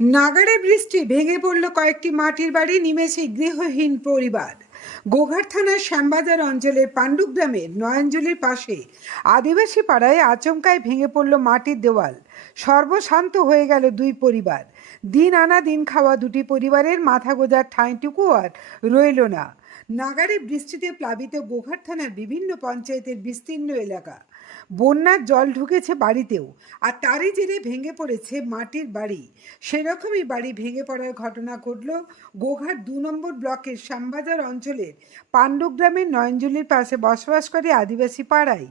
নাগাড়ে বৃষ্টি ভেঙে পড়ল কয়েকটি মাটির বাড়ি, নিমেষে গৃহহীন পরিবার। গোঘাট থানার শ্যামবাজার অঞ্চলের পাণ্ডু গ্রামের নয়নজুলির পাশে আদিবাসী পাড়ায় আচমকায় ভেঙে পড়ল মাটির দেওয়াল। সর্বশান্ত হয়ে গেল দুই পরিবার। দিন আনা দিন খাওয়া দুটি পরিবারের মাথা গোঁজার ঠাঁইটুকু আর রইল না। নাগাড়ে বৃষ্টিতে প্লাবিত গোঘাট থানার বিভিন্ন পঞ্চায়েতের বিস্তীর্ণ এলাকা। বন্যার জল ঢুকেছে বাড়িতেও, আর তারই জেরে ভেঙে পড়েছে মাটির বাড়ি। সেরকমই বাড়ি ভেঙে পড়ার ঘটনা ঘটল গোঘাট ২ নম্বর ব্লকের শ্যামবাজার অঞ্চলের পাণ্ডু গ্রামের নয়নজুলির পাশে বসবাসকারী আদিবাসী পাড়ায়।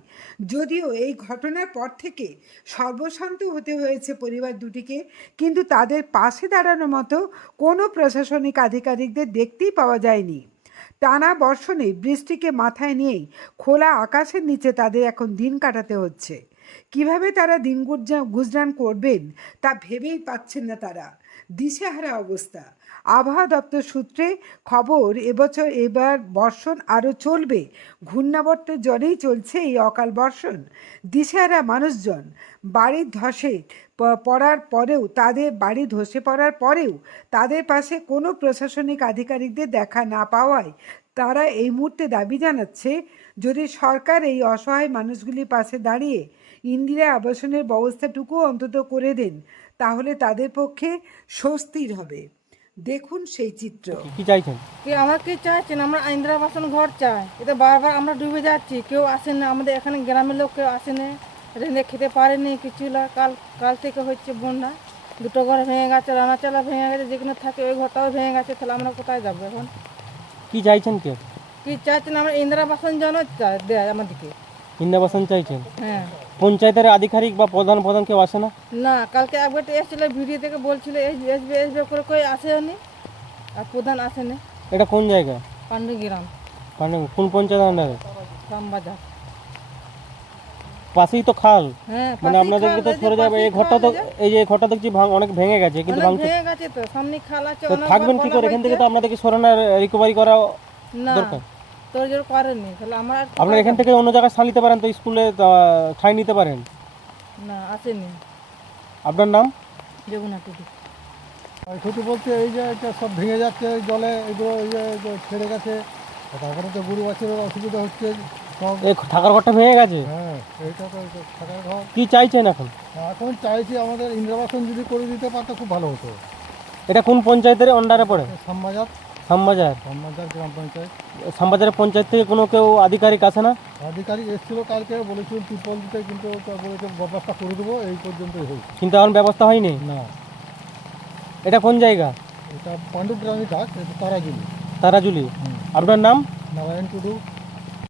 যদিও এই ঘটনার পর থেকে সর্বশান্ত হতে হয়েছে পরিবার দুটিকে, কিন্তু তাদের পাশে দাঁড়ানোর মতো কোনো প্রশাসনিক আধিকারিকদের দেখতেই পাওয়া যায়নি। টানা বর্ষণে বৃষ্টিকে মাথায় নিয়েই খোলা আকাশের নিচে তাদের এখন দিন কাটাতে হচ্ছে। কিভাবে তারা দিন গুজরান করবেন তা ভেবেই পাচ্ছেন না তারা। দিশেহারা অবস্থা। আবহাওয়া দপ্তর সূত্রে খবর, এবার বর্ষণ আরও চলবে। ঘূর্ণাবর্তের জলেই চলছে এই অকাল বর্ষণ। দিশেহারা মানুষজন। বাড়ির ধসে পড়ার পরেও তাদের পাশে কোনো প্রশাসনিক আধিকারিকদের দেখা না পাওয়ায় তারা এই মুহূর্তে দাবি জানাচ্ছে, যদি সরকার এই অসহায় মানুষগুলির পাশে দাঁড়িয়ে ইন্দিরা আবাসনের ব্যবস্থাটুকু অন্তত করে দেন, তাহলে তাদের পক্ষে স্বস্তির হবে। দেখুন সেই চিত্র। কি চাইছেন? আমরা কি চাইছেন? আমরা ইন্দিরা আবাসন ঘর চাই। এটা বারবার আমরা ডুবে যাচ্ছি, কেউ আসে না। আমাদের এখানে গ্রামের লোক কেউ আসে না, রেঁধে খেতে পারেনি কিছু না। কাল থেকে হচ্ছে বন্যা, দুটো ঘর ভেঙে গেছে, রান্নাচালা ভেঙে গেছে, যেখানে থাকে ওই ঘরটাও ভেঙে গেছে। তাহলে আমরা কোথায় যাবো এখন? কি চাইছেন? কে কি চাইছেন? আমরা ইন্দিরা আবাসন যেন দেয় আমাদেরকে। ইন্দাবাসন চাইছেন? হ্যাঁ। পঞ্চায়েতের আধিকারিক বা প্রধান কেউ আসে না? না, কালকে একবার এসেছিল, ভিডিও থেকে বলছিল আসবে করে কই আসেনি, আর প্রধান আসেনি। এটা কোন জায়গা? পাণ্ডু গ্রাম, কোন পঞ্চায়েত আন্ডারে? শ্যামবাজার। পাশেই তো খাল। হ্যাঁ, মানে আপনাদেরকে তো সরে যাবে। এই ঘরটা তো, এই যে ঘরটা দেখছি অনেক ভেঙে গেছে, কিন্তু ভাঙছে। ভেঙে গেছে তো, সামনে খাল আছে। তো থাকবেন কি করে? এখান থেকে তো আপনাদেরকে সরানোর রিকভারি করা না, দরকার। তোর জোর করেনি। তাহলে আমরা আপনারা এখান থেকে অন্য জায়গায় নিতে পারেন, তো স্কুলে ঠাঁই নিতে পারেন। না, আসেনি। আপনার নাম? যমুনা টুডু। ক্ষতি বলতে এই যে এটা সব ভেঙে যাচ্ছে জলে, এগুলো এই যে ছেড়ে গেছে। তারপরে তো গরু বাছুরের অসুবিধা হচ্ছে সব। এই থাকার ঘরটা ভেঙে গেছে। হ্যাঁ, এইটা তো থাকার ঘর। কি চাইছেন এখন? এখন চাইছি আমাদের ইন্দিরাবাসন যদি করে দিতে পারতো খুব ভালো হতো। এটা কোন পঞ্চায়েতের আন্ডারে পড়ে? শ্যামবাজার শ্যামবাজার গ্রাম পঞ্চায়েত। শ্যামবাজারের পঞ্চায়েত থেকে কেউ আধিকারিক আসে না? আধিকারিক এসেছিল কালকে, বলেছিল ত্রিপল দিতে, কিন্তু বলেছে ব্যবস্থা করে দেবো, এই পর্যন্তই হয়েছে। কিন্তু এখন ব্যবস্থা হয়নি। না, এটা কোন জায়গা? এটা পাণ্ডু গ্রামই কাজ, এটা তারাজুলি। তারাজুলি। আপনার নাম? নারায়ণ টুডু।